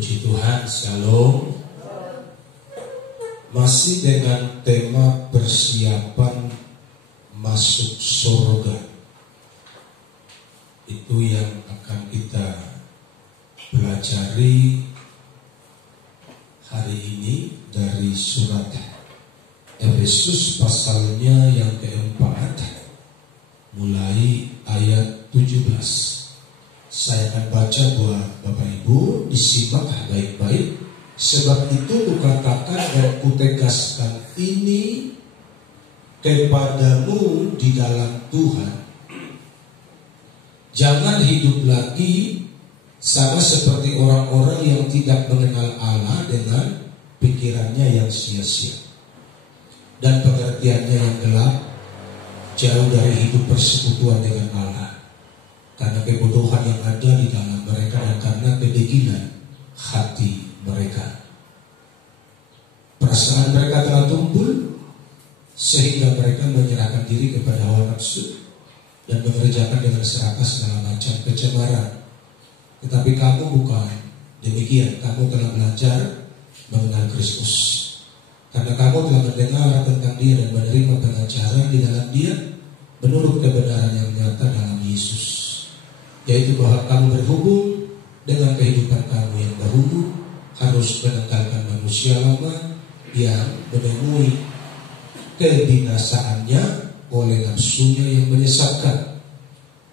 Puji Tuhan, Shalom. Masih dengan tema persiapan masuk surga. Itu yang akan kita pelajari hari ini dari surat Efesus pasalnya yang keempat, mulai ayat 17. Saya akan baca buat Bapak Ibu, disimak baik-baik. Sebab itu kukatakan dan kutegaskan ini kepadamu di dalam Tuhan. Jangan hidup lagi sama seperti orang-orang yang tidak mengenal Allah dengan pikirannya yang sia-sia dan pengertiannya yang gelap, jauh dari hidup persekutuan dengan Allah, karena kebodohan yang ada di dalam mereka dan karena kedegilan hati mereka. Perasaan mereka telah tumpul sehingga mereka menyerahkan diri kepada hawa nafsu dan mengerjakan dengan serakah segala macam kecemaran. Tetapi kamu bukan demikian. Kamu telah belajar mengenal Kristus, karena kamu telah mendengar tentang Dia dan menerima pengajaran di dalam Dia menurut kebenaran yang nyata dalam Yesus, yaitu bahwa kamu berhubung dengan kehidupan kamu yang dahulu harus meninggalkan manusia lama yang menemui kebinasaannya oleh nafsunya yang menyesatkan,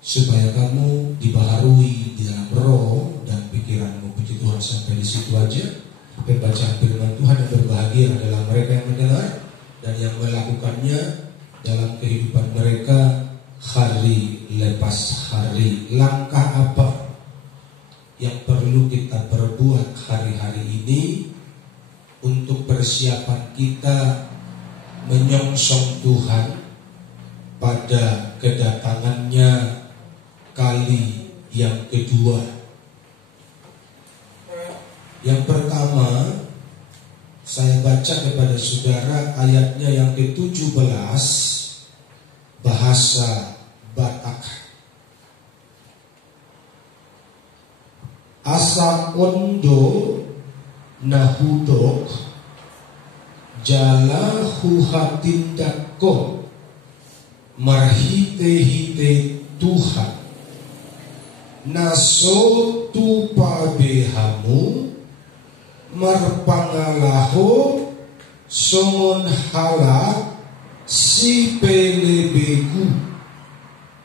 supaya kamu dibaharui di dalam roh dan pikiranmu. Puji Tuhan, sampai di situ aja pembacaan firman Tuhan. Yang berbahagia adalah mereka yang mendengar dan yang melakukannya dalam kehidupan mereka hari lepas hari. Langkah apa yang perlu kita perbuat hari-hari ini untuk persiapan kita menyongsong Tuhan pada kedatangannya kali yang kedua? Yang pertama, saya baca kepada saudara ayatnya yang ke-17, bahasa Batak. Asa ondo nahudok jala huhatindako marhite-hite Tuhan naso tu pabehamu marpangalaho songon halak si pelebeku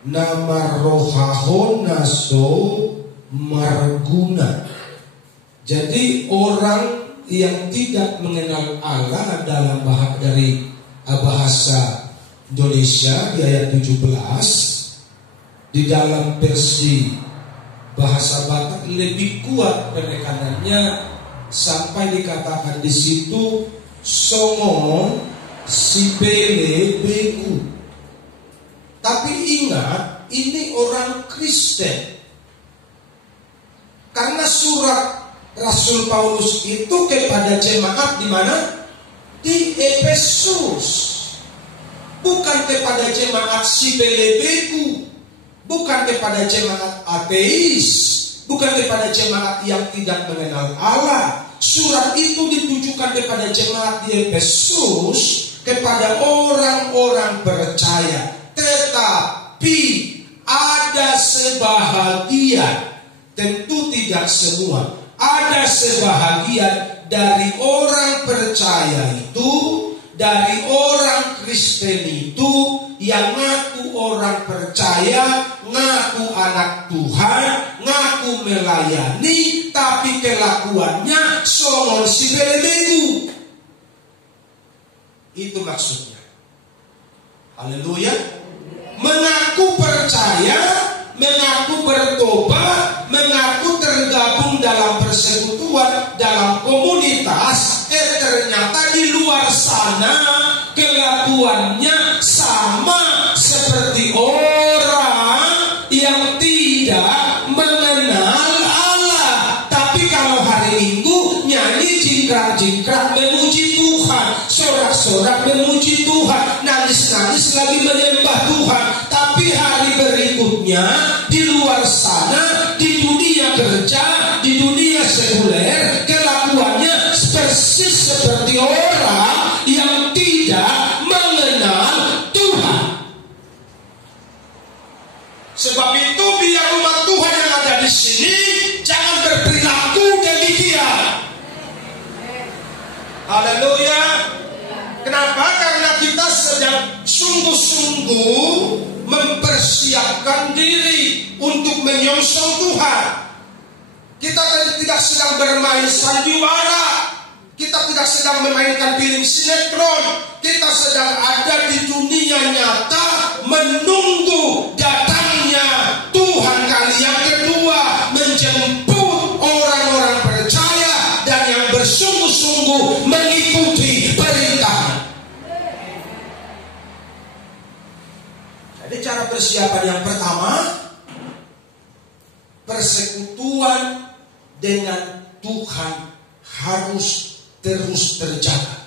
nama rohaho naso marguna. Jadi orang yang tidak mengenal Allah dalam dari bahasa Indonesia di ayat 17, di dalam versi bahasa Batak lebih kuat penekanannya sampai dikatakan di situ songon sipele beku. Tapi ingat, ini orang Kristen, karena surat Rasul Paulus itu kepada jemaat di mana? Di Efesus. Bukan kepada jemaat sipelebeku, bukan kepada jemaat ateis, bukan kepada jemaat yang tidak mengenal Allah. Surat itu ditujukan kepada jemaat di Efesus, kepada orang-orang percaya. Tetapi ada sebahagian, tentu tidak semua, ada sebahagian dari orang percaya itu, dari orang Kristen itu yang ngaku orang percaya, ngaku anak Tuhan, ngaku melayani, tapi kelakuannya songon si belebegu. Itu maksudnya. Haleluya. Mengaku percaya, mengaku bertobat, mengaku tergabung dalam persekutuan, dalam komunitas, ternyata di luar sana kelakuannya sama seperti orang yang tidak mengenal Allah. Tapi kalau hari Minggu nyanyi jingkrak-jingkrak memuji Tuhan, sorak-sorak memuji Tuhan, nangis-nangis lagi menyembah Tuhan. Tapi hari berikutnya di luar sana, di dunia kerja, di dunia sekuler, Haleluya. Kenapa? Karena kita sedang sungguh-sungguh mempersiapkan diri untuk menyongsong Tuhan. Kita tidak sedang bermain sandiwara. Kita tidak sedang memainkan film sinetron. Kita sedang ada di dunia nyata menunggu datangnya Tuhan kali yang kedua, menjemput orang-orang percaya dan yang bersungguh-sungguh mengikuti perintah. Jadi cara persiapan yang pertama, persekutuan dengan Tuhan harus terus terjaga.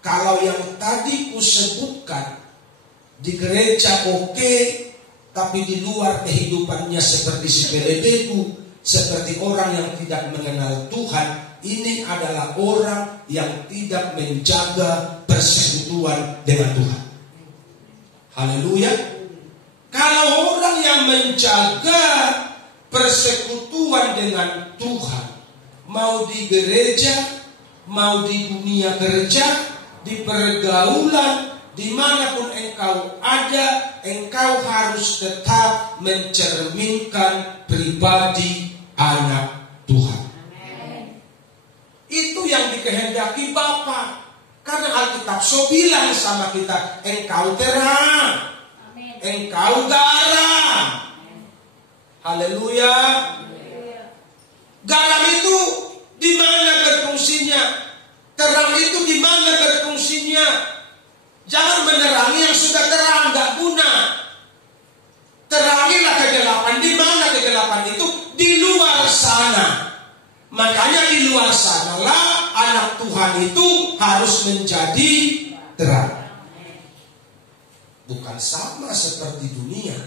Kalau yang tadi kusebutkan di gereja oke, tapi di luar kehidupannya seperti si pelebeku, seperti orang yang tidak mengenal Tuhan, ini adalah orang yang tidak menjaga persekutuan dengan Tuhan. Haleluya. Kalau orang yang menjaga persekutuan dengan Tuhan, mau di gereja, mau di dunia kerja, di pergaulan, dimanapun engkau ada, engkau harus tetap mencerminkan pribadi anak Tuhan. Amen. Itu yang dikehendaki Bapa. Karena Alkitab so bilang sama kita, engkau terang, amen, engkau garam. Haleluya. Garam itu di mana berfungsinya? Terang itu di mana berfungsinya? Jangan menerangi yang sudah terang, gak guna. Terangilah kegelapan. Di mana kegelapan itu? Di luar sana. Makanya di luar sanalah anak Tuhan itu harus menjadi terang. Bukan sama seperti dunia.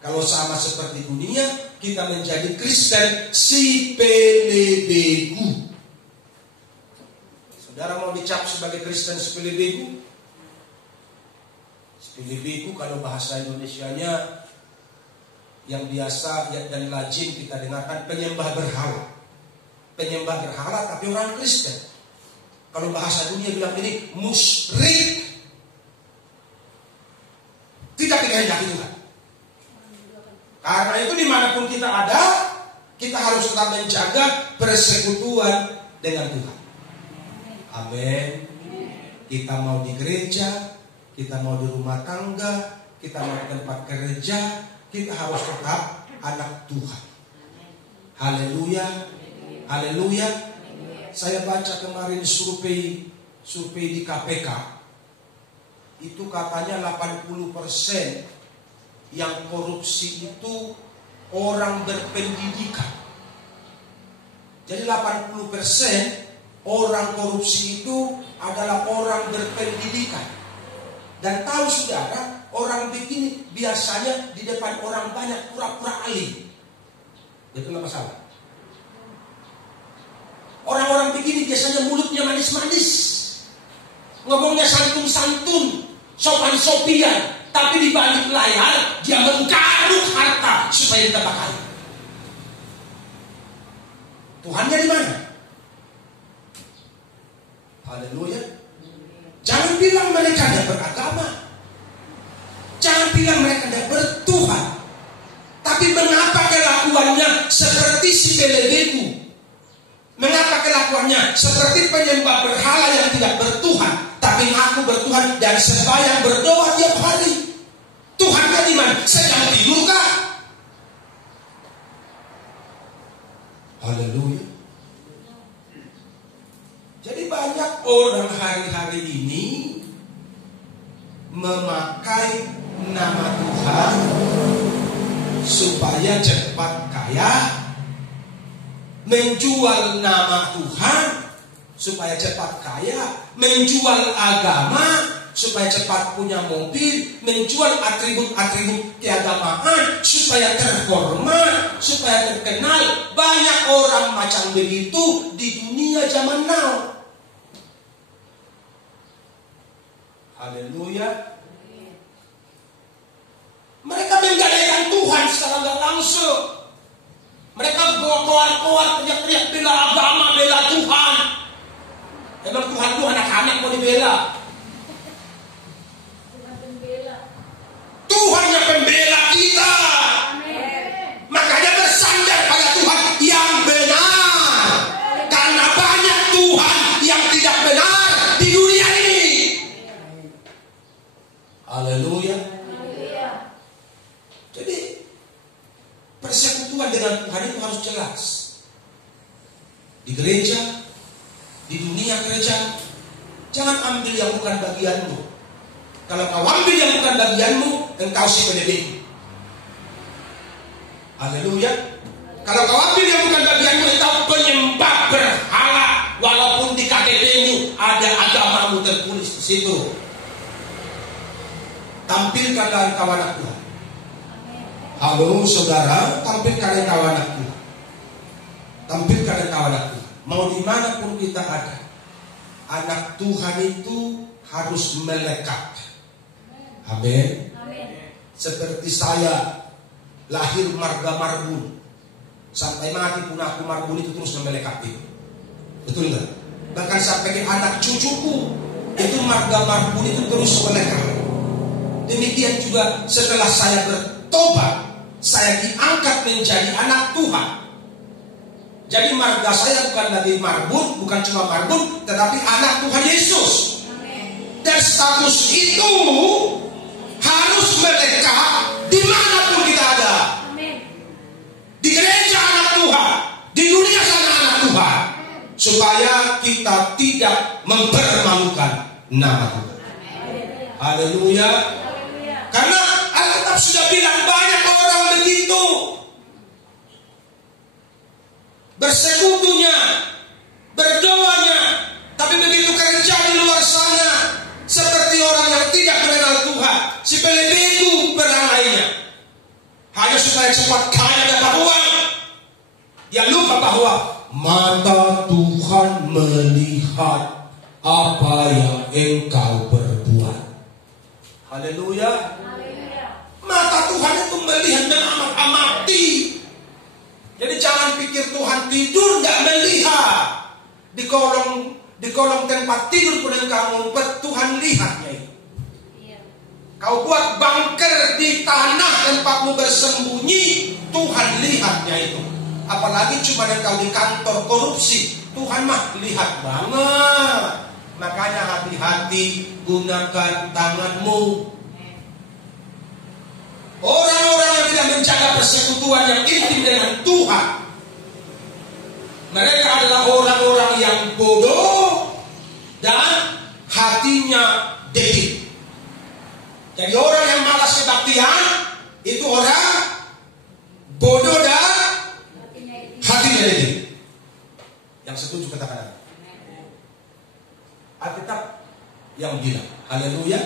Kalau sama seperti dunia, kita menjadi Kristen si pelebegu. Saudara mau dicap sebagai Kristen si pelebegu? Si pelebegu kalau bahasa Indonesianya yang biasa dan lazim kita dengarkan, penyembah berhala. Penyembah berhala tapi orang Kristen. Kalau bahasa dunia bilang ini musyrik. Tidak dikehendaki Tuhan. Karena itu dimanapun kita ada, kita harus tetap menjaga persekutuan dengan Tuhan. Amin. Kita mau di gereja, kita mau di rumah tangga, kita mau di tempat kerja, kita harus tetap anak Tuhan. Haleluya. Haleluya. Saya baca kemarin survei di KPK. Itu katanya 80% yang korupsi itu orang berpendidikan. Jadi 80% orang korupsi itu adalah orang berpendidikan. Dan tahu saudara, orang begini biasanya di depan orang banyak pura-pura alim. Itu nggak masalah. Orang-orang begini biasanya mulutnya manis-manis, ngomongnya santun-santun, sopan-sopian. Tapi di balik layar dia menggaruk harta supaya kita pakai. Tuhannya di mana? Haleluya. Jangan bilang mereka tidak beragama. Jangan bilang mereka tidak bertuhan. Tapi mengapa kelakuannya seperti si pelebegu? Mengapa kelakuannya seperti penyembah berhala yang tidak bertuhan? Tapi aku bertuhan dan sembahyang berdoa tiap hari. Tuhannya di mana? Sedang tidur kah? Haleluya. Jadi banyak orang hari-hari ini memakai nama Tuhan supaya cepat kaya, menjual nama Tuhan supaya cepat kaya, menjual agama supaya cepat punya mobil, menjual atribut-atribut keagamaan supaya terhormat, supaya terkenal. Banyak orang macam begitu di dunia zaman now. Haleluya. Mereka menggadaikan Tuhan secara gak langsung. Mereka bawa koar-koar, teriak-teriak bela agama, bela Tuhan. Emang Tuhan itu anak-anak mau dibela? Tuhan yang pembela kita. Makanya bersandar pada Tuhan yang benar. Karena banyak Tuhan yang tidak benar di dunia ini. Haleluya. Jadi persekutuan dengan Tuhan itu harus jelas. Di gereja, di dunia gereja, jangan ambil yang bukan bagianmu. Kalau kau ambil yang bukan bagianmu, engkau si penebeng. Haleluya. Kalau kau ambil yang bukan bagianmu, engkau penyembah berhala, walaupun di KTP-mu ada agamamu tertulis di situ. Tampilkanlah engkau anak Tuhan. Halo saudara, tampilkan engkau anak Tuhan. Tampilkan engkau anak Tuhan. Mau dimanapun kita ada, anak Tuhan itu harus melekat. Amin. Seperti saya lahir marga Marbun, sampai mati pun aku Marbun itu terus memelekat itu. Betul enggak? Bahkan sampai ke anak cucuku itu marga Marbun itu terus melekat. Demikian juga setelah saya bertobat, saya diangkat menjadi anak Tuhan. Jadi marga saya bukan lagi Marbun, bukan cuma Marbun, tetapi anak Tuhan Yesus. Dan status itu harus melekat dimanapun kita ada. Di gereja anak Tuhan, di dunia sana anak Tuhan, supaya kita tidak mempermalukan nama Tuhan. Haleluya. Karena Alkitab sudah bilang banyak orang begitu, bersekutunya, berdoanya, tapi begitu kerja di luar sana seperti orang yang tidak mengenal Tuhan, si pelebegu beralainya, hanya supaya cepat kaya dapat uang. Dia lupa bahwa mata Tuhan melihat apa yang engkau perbuat. Haleluya. Mata Tuhan itu melihat dan amat-amati. Jadi jangan pikir Tuhan tidur nggak melihat. Di kolong tempat tidur pun engkau ngumpet, Tuhan lihatnya itu. Kau buat bunker di tanah tempatmu bersembunyi, Tuhan lihatnya itu. Apalagi cuma engkau di kantor korupsi, Tuhan mah lihat banget. Makanya hati-hati, gunakan tanganmu. Orang-orang yang tidak menjaga persekutuan yang intim dengan Tuhan, mereka adalah orang-orang yang bodoh dan hatinya debil. Jadi orang yang malas kebaktian itu orang bodoh dan hatinya debil. Yang setuju katakan Alkitab yang bilang. Haleluya.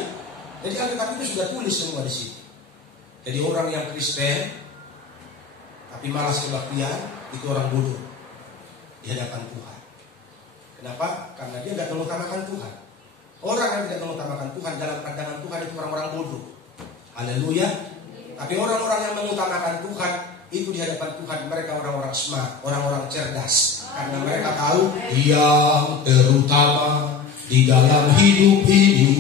Jadi Alkitab itu sudah tulis semua di sini. Jadi orang yang Kristen tapi malas kebaktian itu orang bodoh di hadapan Tuhan. Kenapa? Karena dia tidak mengutamakan Tuhan. Orang yang tidak mengutamakan Tuhan dalam pandangan Tuhan itu orang-orang bodoh. Haleluya. Tapi orang-orang yang mengutamakan Tuhan itu di hadapan Tuhan mereka orang-orang smart, orang-orang cerdas. Karena mereka tahu yang terutama di dalam hidup ini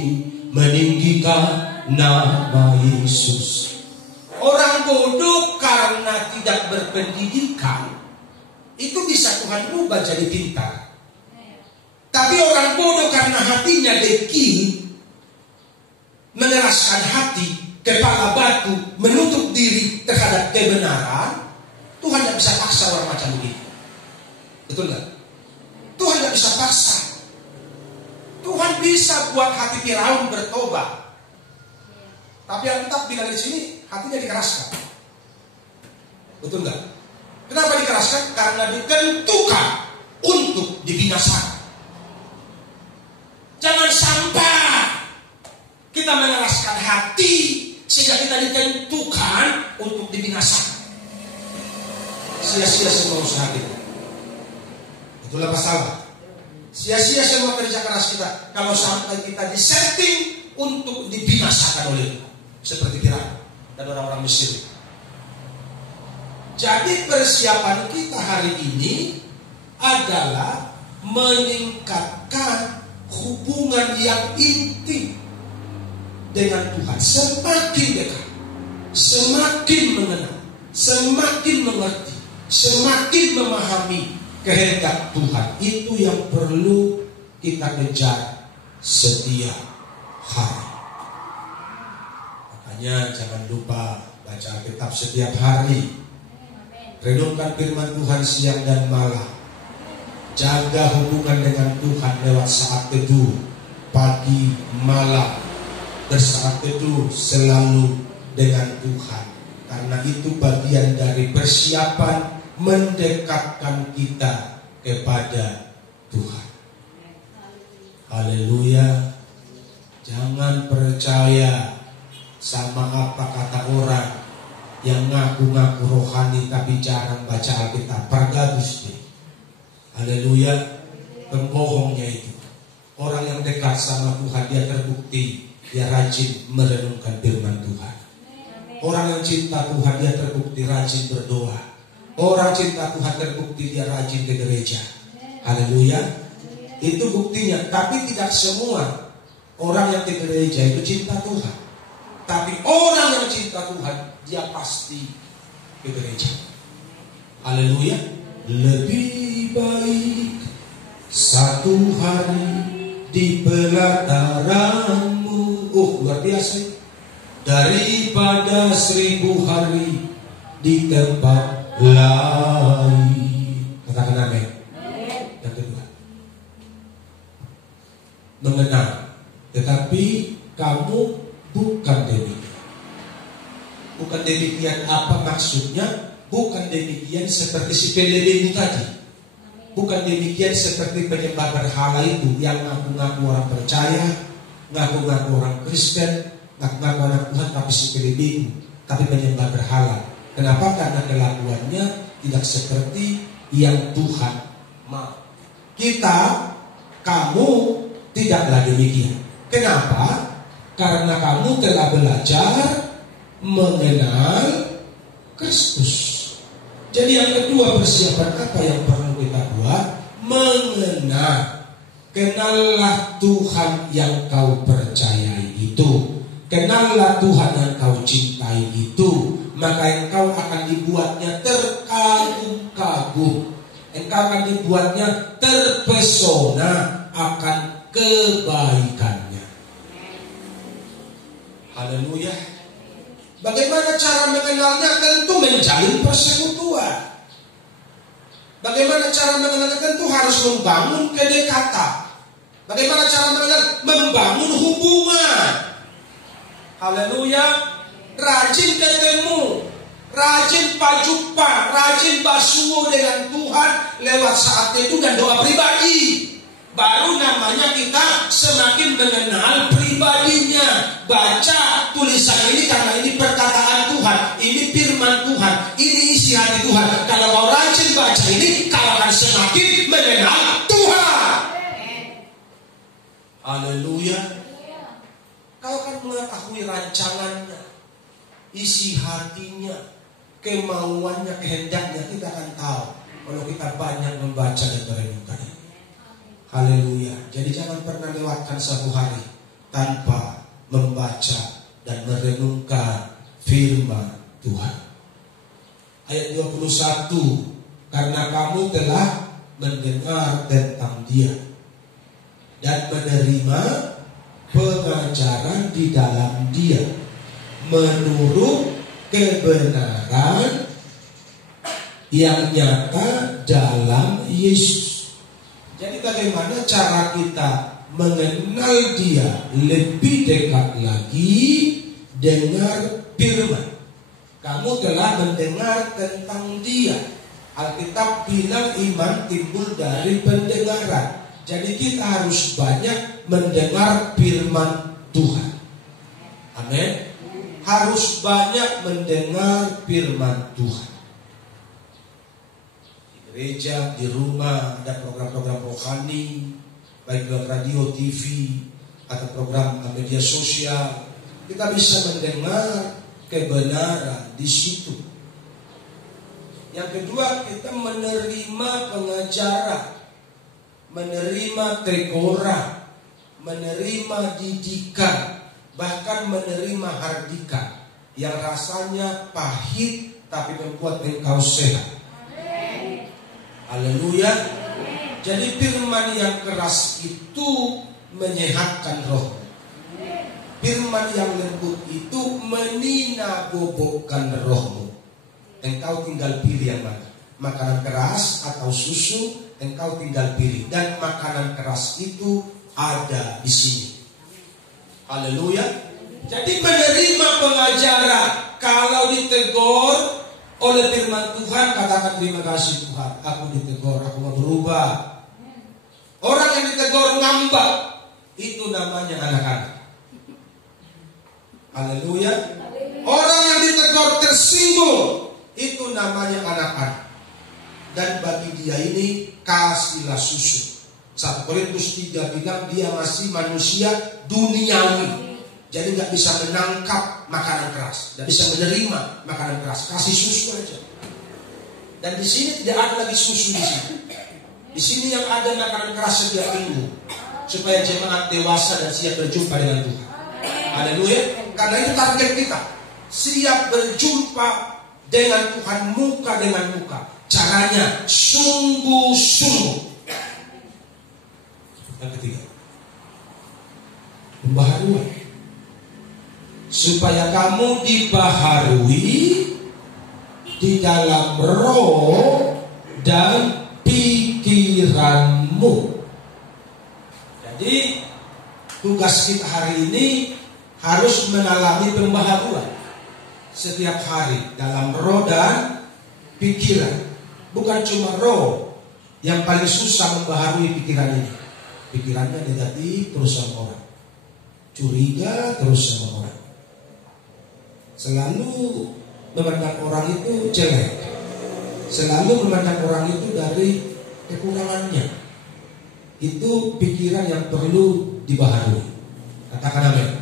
meninggikan nama Yesus. Orang bodoh karena tidak berpendidikan itu bisa Tuhan ubah jadi pintar. Tapi orang bodoh karena hatinya dekil, mengeraskan hati, kepala batu, menutup diri terhadap kebenaran, Tuhan tidak bisa paksa orang macam begitu. Betul nggak? Tuhan tidak bisa paksa. Tuhan bisa buat hati Firaun bertobat. Tapi Alkitab bilang di sini hatinya dikeraskan. Betul nggak? Kenapa dikeraskan? Karena ditentukan untuk dibinasakan. Jangan sampai kita mengeraskan hati sehingga kita ditentukan untuk dibinasakan. Sia-sia semua usaha kita. Itulah masalah. Sia-sia semua kerja keras kita kalau sampai kita disetting untuk dibinasakan oleh Tuhan. Seperti Firaun dan orang-orang Mesir. Jadi persiapan kita hari ini adalah meningkatkan mendekatkan hubungan yang intim dengan Tuhan. Semakin dekat, semakin mengenal, semakin mengerti, semakin memahami kehendak Tuhan. Itu yang perlu kita kejar setiap hari. Makanya jangan lupa baca Alkitab setiap hari. Renungkan firman Tuhan siang dan malam. Jaga hubungan dengan Tuhan lewat saat teduh pagi malam. Bersaat teduh selalu dengan Tuhan. Karena itu bagian dari persiapan mendekatkan kita kepada Tuhan. Haleluya. Jangan percaya sama apa kata orang yang ngaku-ngaku rohani tapi jarang baca Alkitab. Pergabus deh. Haleluya. Pembohongnya itu. Orang yang dekat sama Tuhan, dia terbukti dia rajin merenungkan firman Tuhan. Orang yang cinta Tuhan, dia terbukti rajin berdoa. Orang cinta Tuhan terbukti dia rajin ke gereja. Haleluya. Itu buktinya. Tapi tidak semua orang yang ke gereja itu cinta Tuhan. Tapi orang yang cinta Tuhan, dia pasti ke gereja. Haleluya. Lebih baik satu hari di pelataranmu, luar biasa, daripada 1000 hari di tempat lain. Katakan amin. Yang kedua, mengenal, tetapi kamu bukan demikian. Bukan demikian apa maksudnya? Bukan demikian seperti si pelebemu tadi. Bukan demikian seperti penyembah berhala itu yang ngaku-ngaku orang percaya, ngaku-ngaku orang Kristen, ngaku-ngaku anak Tuhan tapi si pelebemu, tapi penyembah berhala. Kenapa? Karena kelakuannya tidak seperti yang Tuhan mau. Kamu tidaklah demikian. Kenapa? Karena kamu telah belajar mengenal Kristus. Jadi yang kedua, persiapan apa yang perlu kita buat? Mengenal. Kenallah Tuhan yang kau percayai itu. Kenallah Tuhan yang kau cintai itu. Maka engkau akan dibuatnya terkagum-kagum. Engkau akan dibuatnya terpesona akan kebaikannya. Haleluya. Bagaimana cara mengenalnya? Tentu menjalin persekutuan. Bagaimana cara mengenalnya? Tentu harus membangun kedekatan. Bagaimana cara mengenal? Membangun hubungan. Haleluya. Rajin ketemu, rajin pajumpa, rajin basuh dengan Tuhan lewat saat itu dan doa pribadi. Baru namanya kita semakin mengenal pribadinya. Baca tulisan ini karena ini perkataan Tuhan, ini firman Tuhan, ini isi hati Tuhan. Kalau kau rajin baca ini, kau akan semakin mengenal Tuhan. Haleluya. Kau akan mengetahui rancangannya, isi hatinya, kemauannya, kehendaknya. Kita akan tahu kalau kita banyak membaca dan merenungkannya. Haleluya. Jadi jangan pernah lewatkan satu hari tanpa membaca dan merenungkan firman Tuhan. Ayat 21, karena kamu telah mendengar tentang Dia dan menerima pengajaran di dalam Dia menurut kebenaran yang nyata dalam Yesus. Jadi bagaimana cara kita mengenal Dia lebih dekat lagi? Dengar firman. Kamu telah mendengar tentang Dia. Alkitab bilang iman timbul dari pendengaran. Jadi kita harus banyak mendengar firman Tuhan. Amin. Harus banyak mendengar firman Tuhan. Gereja, di rumah ada program-program rohani, baik lewat radio, TV, atau program media sosial. Kita bisa mendengar kebenaran di situ. Yang kedua, kita menerima pengajaran. menerima teguran, menerima didikan, bahkan menerima hardika yang rasanya pahit tapi membuat engkau sehat. Haleluya. Jadi firman yang keras itu menyehatkan roh. Firman yang lembut itu meninabobokan rohmu. Engkau tinggal pilih yang mana, makanan keras atau susu. Engkau tinggal pilih, dan makanan keras itu ada di sini. Haleluya. Jadi menerima pengajaran, kalau ditegur oleh firman Tuhan, katakan terima kasih Tuhan, aku ditegur, aku mau berubah. Orang yang ditegur ngambek, itu namanya anak-anak. Haleluya. Orang yang ditegur tersinggung, itu namanya anak-anak. Dan bagi dia ini kasihlah susu. 1 Korintus 3 bilang dia masih manusia duniawi. Jadi gak bisa menangkap makanan keras, gak bisa menerima makanan keras. Kasih susu aja. Dan di sini tidak ada lagi susu di sini. Di sini yang ada makanan keras setiap minggu, supaya jemaat dewasa dan siap berjumpa dengan Tuhan. Haleluya. Karena itu target kita, siap berjumpa dengan Tuhan muka dengan muka. Caranya sungguh-sungguh. Yang ketiga, pembaharuan. Supaya kamu dibaharui di dalam roh dan pikiranmu. Jadi tugas kita hari ini harus mengalami pembaharuan setiap hari dalam roh dan pikiran. Bukan cuma roh yang paling susah membaharui pikiran ini. Pikirannya negatif terus sama orang, curiga terus sama orang, selalu memandang orang itu jelek, selalu memandang orang itu dari kekurangannya. Itu pikiran yang perlu dibaharui. Katakan amin.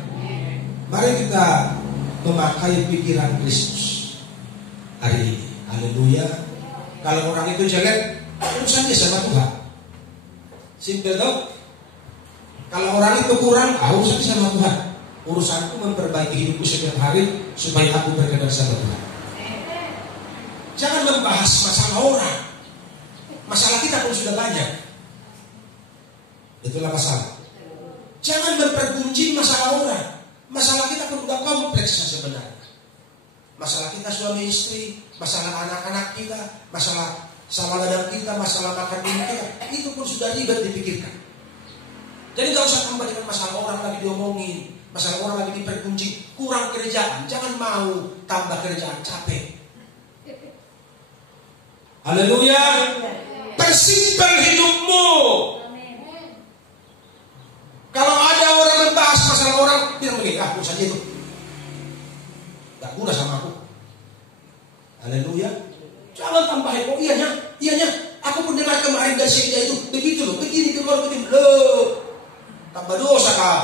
Mari kita memakai pikiran Kristus hari ini. Haleluya. Kalau orang itu jelek, urusannya sama Tuhan. Simple dong. Kalau orang itu kurang, urusannya sama Tuhan. Urusanku memperbaiki hidupku setiap hari supaya aku berkenan sama Tuhan. Jangan membahas masalah orang. Masalah kita pun sudah banyak. Itulah masalah. Jangan mempergunjing masalah orang. Masalah kita pun sudah kompleks sebenarnya. Masalah kita suami istri, masalah anak-anak kita, masalah sama ladang kita, masalah makan minum kita, itu pun sudah ribet dipikirkan. Jadi gak usah tambah dengan masalah orang lagi diomongin, masalah orang lagi dipergunjing, kurang kerjaan. Jangan mau tambah kerjaan, capek. Haleluya. Persimpel hidupmu. Kalau ada orang membahas masalah orang, bilang begini, urusan itu gak guna sama aku. Haleluya. Jangan tambahin, iyanya, aku pun dengar kemarin dari si dia itu begitu loh, begini keluar begini loh. Tambah dosa kak.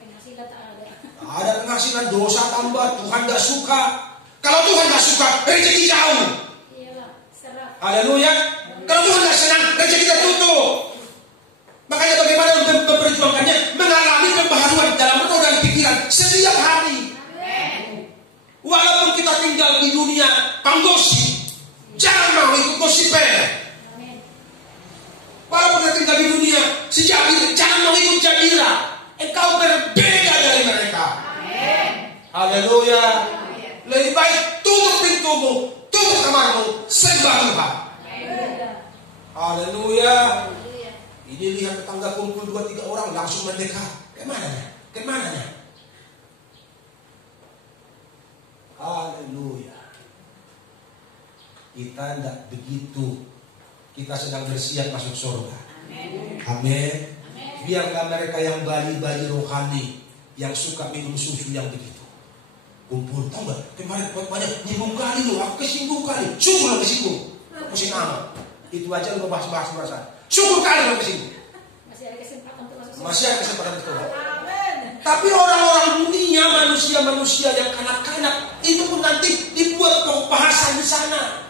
Penghasilan tak ada. Ada penghasilan, dosa tambah, Tuhan gak suka. Kalau Tuhan gak suka, rezeki jauh. Iyalah, serap. Haleluya. Kalau Tuhan gak senang, rezeki tertutup. Makanya bagaimana memperjuangkannya, mengalami pembaharuan dalam roh dan pikiran setiap hari. Walaupun kita tinggal di dunia panggosi, jangan mau ikut gosiper. Walaupun kita tinggal di dunia sejati, jangan mau ikut jadira. Engkau berbeda dari mereka. Haleluya. Lebih baik tutup pintumu, tutup kamarmu, sembah Tuhan. Haleluya. Ini lihat tetangga kumpul 2-3 orang langsung mendekat. Kemananya? Haleluya. Kita tidak begitu. Kita sedang bersiap masuk surga. Amin. Biarlah mereka yang bayi-bayi rohani, yang suka minum susu yang begitu, kumpul. Tahu gak? Kemarin banyak nyinggung kali loh. Aku kesinggung kali. Sungguh lo kesinggung. Pusing amat. Itu aja lo bahas-bahas perasaan. Sungguh kali lo kesinggung. Masih ada kesempatan untuk masuk surga. Masih ada kesempatan untuk surga. Tapi orang-orang dunia, manusia-manusia yang kanak-kanak, itu pun nanti dibuat pembahasan di sana.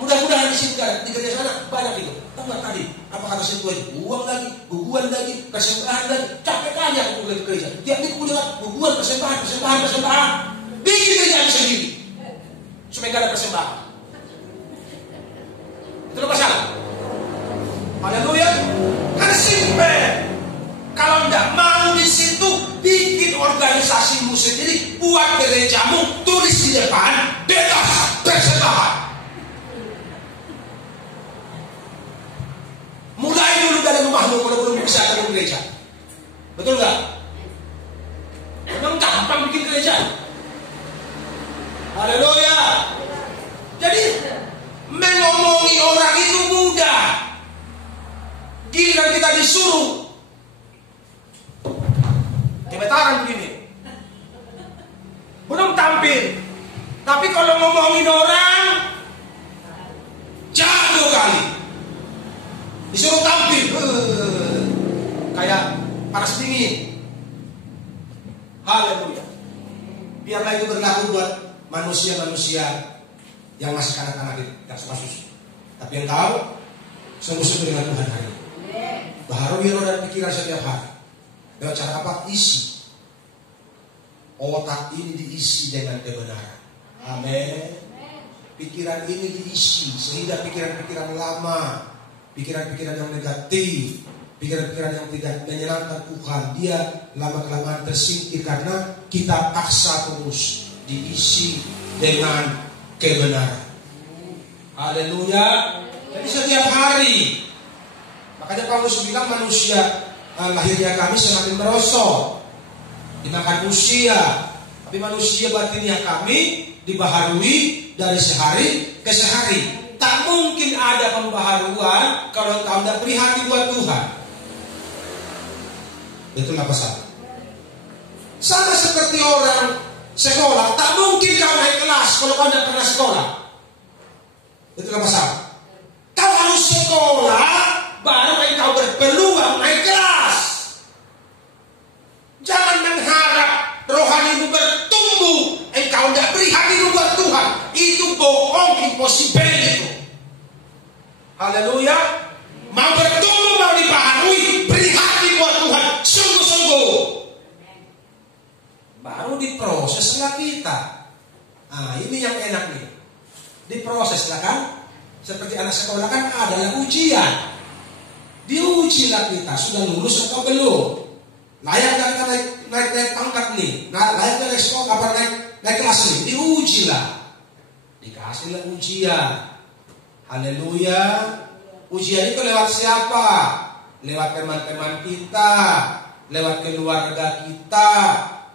Mudah-mudahan di sini, di gereja sana banyak itu. Tahu nggak tadi? Apa kata si tuan? Uang lagi, guguan lagi, persembahan lagi. Capek kali aku ke gereja. Tiap minggu dengar guguan, persembahan. Bikin gereja sendiri. Supaya gak ada persembahan. Itu masalah. Haleluya. Karena simple. Kalau tidak mau di situ, bikin organisasimu sendiri, buat gerejamu, tulis di depan, bebas persembahan. Mulai dulu dari rumahmu kalau belum bisa ke gereja. Betul nggak? Memang gampang bikin gereja. Haleluya. Jadi mengomongi orang itu mudah. Giliran kita disuruh gemetaran begini, belum tampil. Tapi kalau ngomongin orang, jago kali. Disuruh tampil, kayak panas dingin. Haleluya. Biarlah itu berlaku buat manusia-manusia yang masih kanak-kanak yang suka-susu. Tapi yang tahu, sungguh-sungguh dengan Tuhan hari ini. Baharui roh dan pikiran setiap hari. Dengan cara apa? Isi. Otak ini diisi dengan kebenaran. Amin. Pikiran ini diisi sehingga pikiran-pikiran lama, pikiran-pikiran yang negatif, pikiran-pikiran yang tidak menyenangkan Tuhan, dia lama-kelamaan tersingkir karena kita paksa terus diisi dengan kebenaran. Haleluya. Jadi setiap hari. Makanya Paulus bilang manusia lahirnya kami semakin merosot dimakan usia, tapi manusia batinnya kami dibaharui dari sehari ke sehari. Tak mungkin ada pembaharuan kalau kau tidak beri hati buat Tuhan. Betul apa salah? Sama seperti orang sekolah, tak mungkin kau naik kelas kalau kau tidak pernah sekolah. Betul apa salah? Kau harus sekolah baru kau berpeluang naik kelas. Jangan mengharap rohanimu bertumbuh, engkau tidak beri hatimu buat Tuhan. Itu bohong, impossible itu. Haleluya. Mau bertumbuh, mau dibaharui, beri hati buat Tuhan sungguh-sungguh. Baru diproseslah kita. Nah, ini yang enak nih. Diproseslah kan. Seperti anak sekolah kan adalah ujian. Diujilah kita, sudah lulus atau belum. Layak gak naik pangkat nih? Layak gak naik sekolah, apa naik kelas nih? Diujilah. Dikasihlah ujian. Haleluya. Ujian itu lewat siapa? Lewat teman-teman kita, lewat keluarga kita,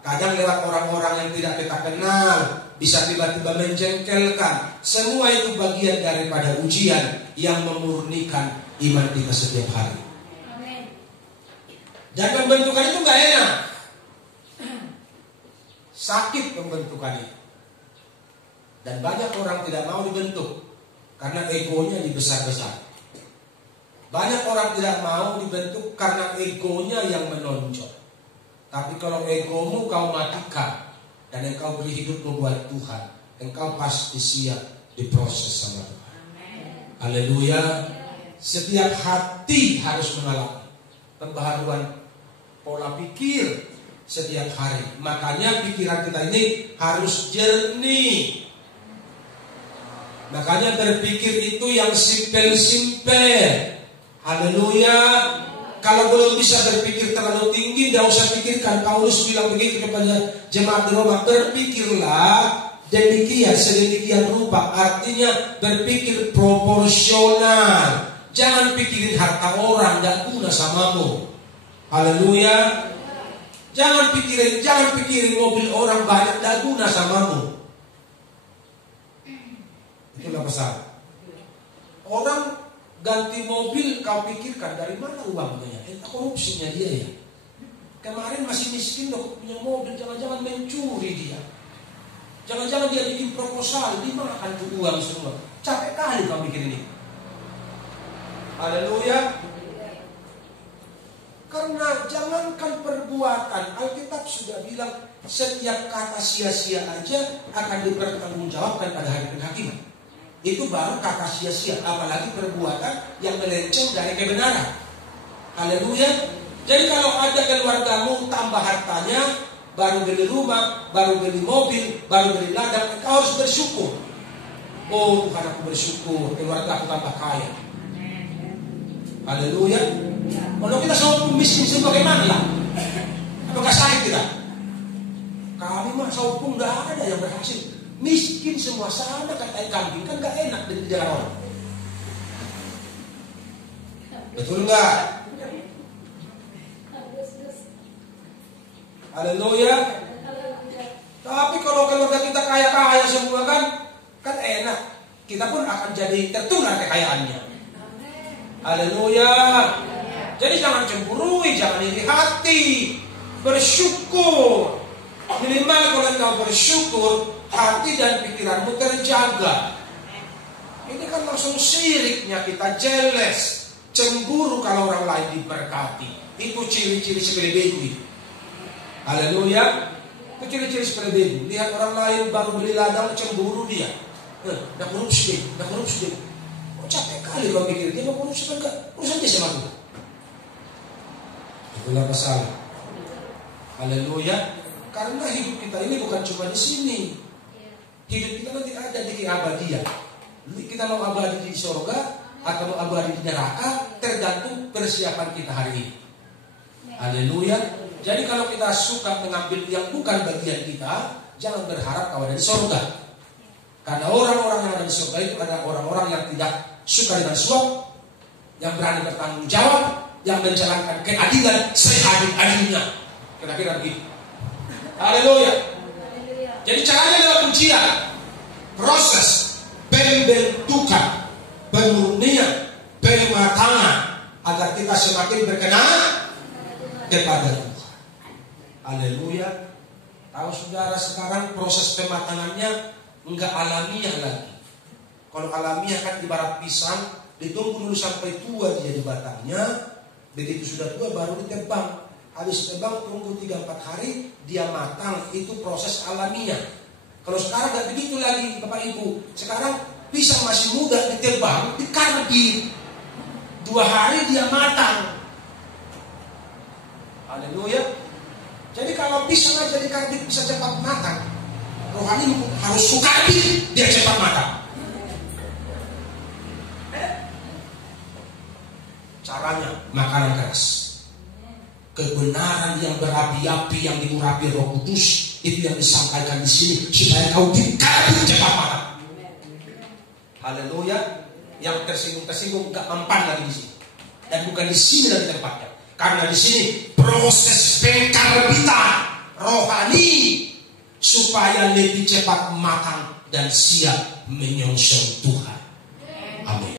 kadang lewat orang-orang yang tidak kita kenal, bisa tiba-tiba menjengkelkan. Semua itu bagian daripada ujian yang memurnikan iman kita setiap hari. Dan pembentukan itu gak enak. Sakit pembentukan itu. Dan banyak orang tidak mau dibentuk karena egonya dibesar-besar. Banyak orang tidak mau dibentuk karena egonya yang menonjol. Tapi kalau egomu kau matikan dan engkau beri hidupmu buat Tuhan, engkau pasti siap diproses sama Tuhan. Haleluya. Setiap hati harus mengalami pembaharuan pola pikir setiap hari. Makanya pikiran kita ini harus jernih. Makanya berpikir itu yang simpel-simpel. Haleluya. Kalau belum bisa berpikir terlalu tinggi, tidak usah pikirkan. Paulus bilang begitu kepada jemaat di Roma, berpikirlah demikian, sedemikian rupa. Artinya berpikir proporsional. Jangan pikirin harta orang, tidak guna samamu. Haleluya. Jangan pikirin mobil orang banyak, tidak guna samamu. Itulah pesan. Orang ganti mobil, kau pikirkan dari mana uangnya? Entah korupsinya dia ya. Kemarin masih miskin loh, punya mobil, jangan-jangan mencuri dia. Jangan-jangan dia bikin proposal, dimakan tuh uang semua. Capek kali kau bikin ini. Haleluya. Karena jangankan perbuatan, Alkitab sudah bilang setiap kata sia-sia aja akan dipertanggungjawabkan pada hari penghakiman. itu baru kata sia-sia, apalagi perbuatan yang melenceng dari kebenaran. Haleluya. Jadi kalau ada keluargamu tambah hartanya, baru beli rumah, baru beli mobil, baru beli ladang, engkau harus bersyukur. Oh Tuhan, aku bersyukur keluarga aku tambah kaya. Haleluya. Kalau kita selalu miskin sebagaimana lah? Apakah sakit kita? Kami mah saupun tidak ada yang berhasil. Miskin semua sama kayak kambing, kan gak enak di jalan orang. Betul nggak? Haleluya. Tapi kalau keluarga kita kaya-kaya semua kan enak. Kita pun akan jadi tertular kekayaannya. Haleluya. Jadi jangan cemburui, jangan iri hati. Bersyukur. Minimal kalau engkau bersyukur, hati dan pikiranmu terjaga. Ini kan langsung siriknya kita, jealous, cemburu kalau orang lain diberkati. Itu ciri-ciri sepele begu. Haleluya. Itu ciri-ciri sepele begu. Lihat orang lain baru beli ladang, cemburu dia. Dah korupsi deh. Oh, capek kali kalau mikir dia mau korupsi kan urusan dia sama Tuhan. Itulah masalah. Haleluya. Karena hidup kita ini bukan cuma di sini. Hidup kita nanti ada di keabadian. Kita mau abadi di surga atau mau abadi di neraka, tergantung persiapan kita hari ini. Haleluya. Jadi kalau kita suka mengambil yang bukan bagian kita, jangan berharap kau ada di surga. Karena orang-orang yang ada di surga itu adalah orang-orang yang tidak suka dengan suap, yang berani bertanggung jawab, yang menjalankan keadilan seadil-adilnya. Kira-kira begitu. Haleluya. Jadi caranya lewat ujian, proses pembentukan, pemurnian, pematangan agar kita semakin berkenan kepada Tuhan. Haleluya. Tahu saudara sekarang proses pematangannya enggak alamiah lagi. Kalau alamiah kan ibarat pisang, ditunggu dulu sampai tua dia di batangnya, begitu sudah tua baru ditebang. Habis tebang tunggu 3-4 hari dia matang, itu proses alamiah. Kalau sekarang gak begitu lagi Bapak Ibu. Sekarang pisang masih muda ditebang, dikarbit, 2 hari dia matang. Haleluya. Jadi kalau pisang aja dikarbit bisa cepat matang, rohani harus sukarbit dia cepat matang. Caranya makanan keras. Kebenaran yang berapi-api yang diurapi Roh Kudus itu yang disampaikan di sini supaya kau dikarbit cepat matang. Haleluya. Yang tersinggung gak mempan lagi di sini. Dan bukan di sini lagi tempatnya. Karena di sini proses pengkarbitan rohani supaya lebih cepat matang dan siap menyongsong Tuhan. Amin.